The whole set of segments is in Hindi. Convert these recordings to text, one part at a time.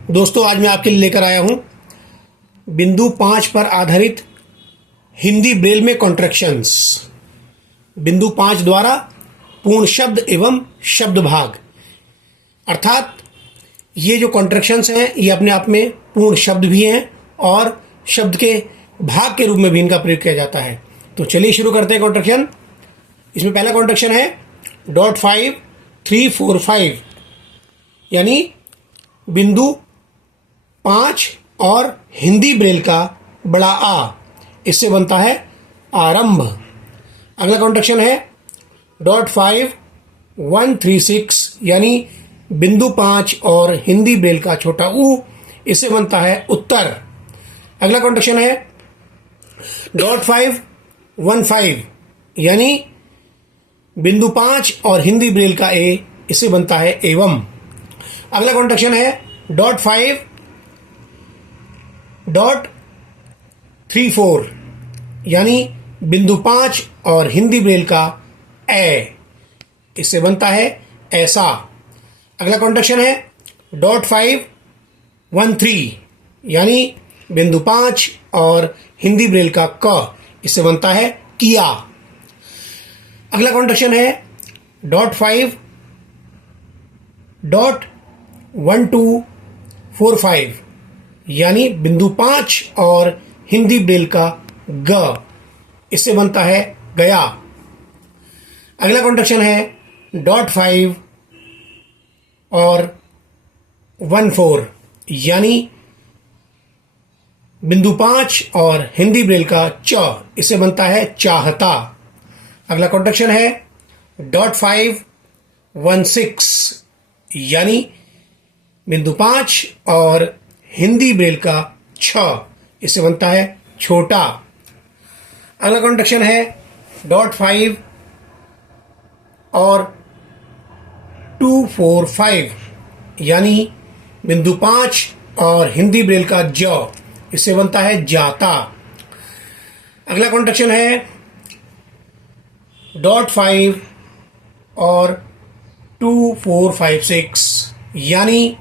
दोस्तों, आज मैं आपके लिए लेकर आया हूं बिंदु 5 पर आधारित हिंदी ब्रेल में कॉन्ट्रैक्शंस। बिंदु 5 द्वारा पूर्ण शब्द एवं शब्द भाग, अर्थात ये जो कॉन्ट्रैक्शंस हैं ये अपने आप में पूर्ण शब्द भी हैं और शब्द के भाग के रूप में भी इनका प्रयोग किया जाता है। तो चलिए शुरू करते हैं कॉन्ट्रैक्शन। इसमें पहला कॉन्ट्रैक्शन है .5 3 4 5, यानी बिंदु 5 और हिंदी ब्रेल का बड़ा आ, इससे बनता है आरंभ। अगला कॉन्ट्रैक्शन है .5 1 3 6, यानी बिंदु 5 और हिंदी ब्रेल का छोटा ऊ, इससे बनता है उत्तर। अगला कॉन्ट्रैक्शन है .5 1 5, यानी बिंदु 5 और हिंदी ब्रेल का ए, इससे बनता है एवं। अगला कॉन्ट्रैक्शन है .5 3 4, यानी बिंदु 5 और हिंदी ब्रेल का ए, इससे बनता है ऐसा। अगला कॉन्ट्रैक्शन है .5 1 3, यानी बिंदु 5 और हिंदी ब्रेल का क, इससे बनता है किया। अगला कॉन्ट्रैक्शन है .5 1 2 4 5, यानी बिंदु 5 और हिंदी ब्रेल का ग, इससे बनता है गया। अगला कॉन्ट्रैक्शन है .5 और 1 4, यानी बिंदु 5 और हिंदी ब्रेल का च, इससे बनता है चाहता। अगला कॉन्ट्रैक्शन है .5 1 6, यानी बिंदु 5 और हिंदी ब्रेल का छ, इससे बनता है छोटा। अगला कॉन्ट्रैक्शन है .5 और 2 4 5, यानी बिंदु 5 और हिंदी ब्रेल का ज, इससे बनता है जाता। अगला कॉन्ट्रैक्शन है .5 और 2 4 5 6, यानी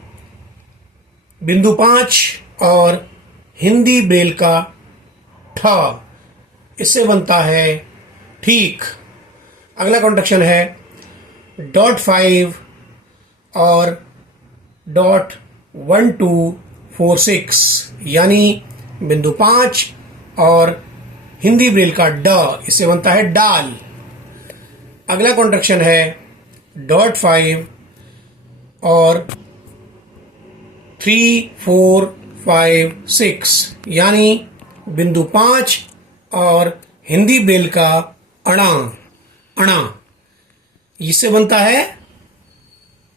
बिंदु 5 और हिंदी ब्रेल का ठ, इससे बनता है ठीक। अगला कॉन्ट्रैक्शन है .5 और .1 2 4 6, यानी बिंदु 5 और हिंदी ब्रेल का ड, इससे बनता है डाल। अगला कॉन्ट्रैक्शन है .5 और 3 4 5 6, यानी बिंदु 5 और हिंदी ब्रेल का अणा, अणा, इससे बनता है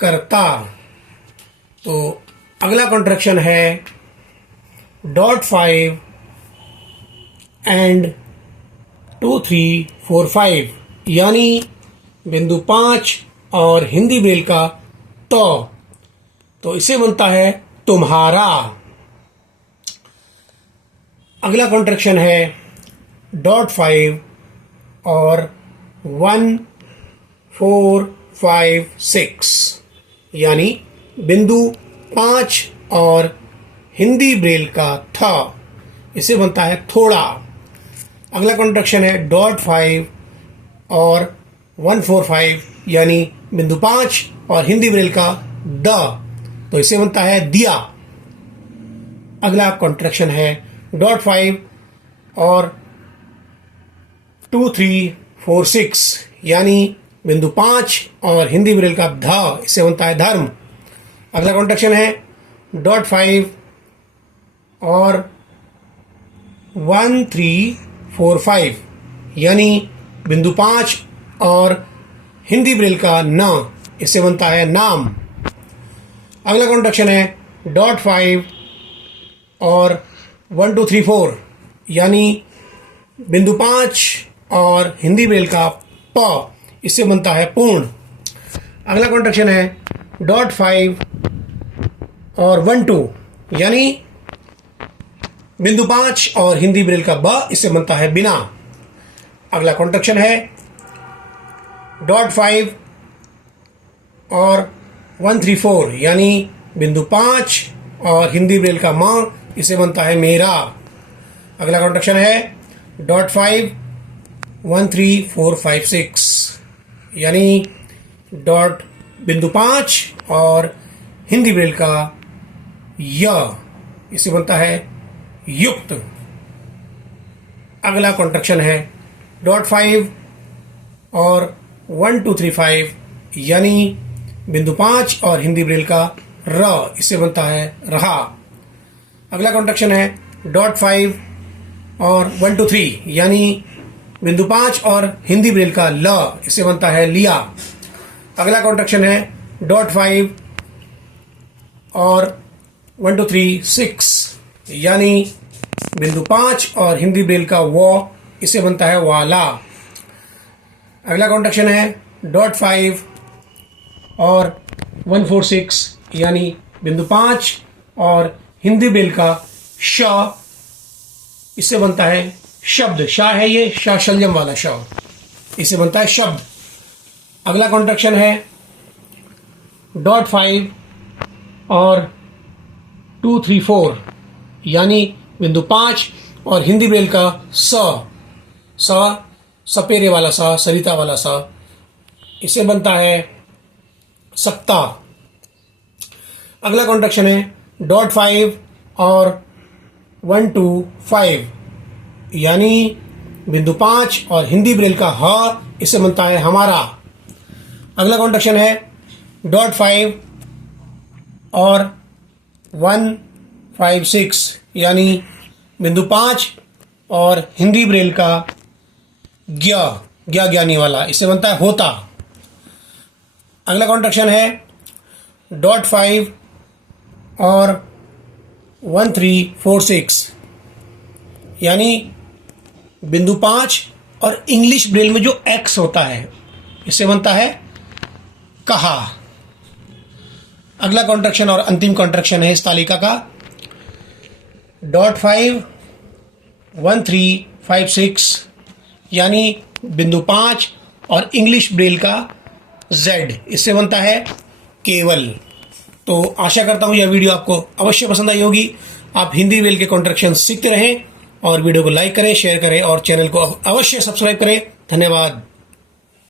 कर्ता। तो अगला कॉन्ट्रैक्शन है .5 and 2 3 4 5, यानी बिंदु 5 और हिंदी ब्रेल का तो इससे बनता है तुम्हारा। अगला कॉन्ट्रैक्शन है .5 और 1 4 5 6, यानी बिंदु 5 और हिंदी ब्रेल का थ, इससे बनता है थोड़ा। अगला कॉन्ट्रैक्शन है .5 और 1 4 5, यानी बिंदु 5 और हिंदी ब्रेल का द, तो इससे बनता है दिया। अगला कॉन्ट्रैक्शन है .5 और 2 3 4 6, यानी बिंदु 5 और हिंदी ब्रेल का ध, इससे बनता है धर्म। अगला कॉन्ट्रैक्शन है .5 और 1 3 4 5, यानी बिंदु 5 और हिंदी ब्रेल का न, इससे बनता है नाम। अगला कॉन्ट्रैक्शन है .5 और 1 2 3 4, यानी बिंदु 5 और हिंदी ब्रेल का प, इससे बनता है पूर्ण। अगला कॉन्ट्रैक्शन है .5 और 1 2, यानी बिंदु 5 और हिंदी ब्रेल का ब, इससे बनता है बिना। अगला कॉन्ट्रैक्शन है .5 और 1 3 4, यानी बिंदु 5 और हिंदी ब्रेल का म, इसे बनता है मेरा। अगला कॉन्ट्रैक्शन है .5 1 3 4 5 6 यानी डॉट बिंदु 5 और हिंदी ब्रेल का य, इसे बनता है युक्त। अगला कॉन्ट्रैक्शन है .5 और 1 2 3 5 यानी बिंदु 5 और हिंदी ब्रेल का र, इससे बनता है रहा। अगला कॉन्ट्रैक्शन है .5 और 1 2 3 यानी बिंदु 5 और हिंदी ब्रेल का ल, इससे बनता है लिया। अगला कॉन्ट्रैक्शन है .5 और 1 2 3 6 यानी बिंदु 5 और हिंदी ब्रेल का वो, इसे बनता है वाला। अगला कॉन्ट्रैक्शन है .5 और 1 4 6 यानी बिंदु 5 और हिंदी ब्रेल का श, इससे बनता है शब्द। शा है ये, शा शलजम वाला श, इसे बनता है शब्द। अगला कॉन्ट्रैक्शन है .5 और 2 3 4 यानी बिंदु 5 और हिंदी ब्रेल का स, सपेरे वाला सा, सरिता वाला सा, इसे बनता है सत्ता। अगला कॉन्ट्रैक्शन है .5 और 1 2 5 यानी बिंदु 5 और हिंदी ब्रेल का ह, इसे बनता है हमारा। अगला कॉन्ट्रैक्शन है .5 और 1 5 6 यानी बिंदु 5 और हिंदी ब्रेल का ज्ञानी वाला, इससे बनता है होता। अगला कॉन्ट्रैक्शन है .5 और 1 3 4 6 यानी बिंदु 5 और इंग्लिश ब्रेल में जो एक्स होता है, इससे बनता है कहा। अगला कॉन्ट्रैक्शन और अंतिम कॉन्ट्रैक्शन है इस तालिका का .5 1 3 5 6 यानी बिंदु 5 और इंग्लिश ब्रेल का Z, इससे बनता है केवल। तो आशा करता हूं यह वीडियो आपको अवश्य पसंद आई होगी। आप हिंदी ब्रेल के कॉन्ट्रैक्शन सीखते रहें और वीडियो को लाइक करें, शेयर करें और चैनल को अवश्य सब्सक्राइब करें। धन्यवाद।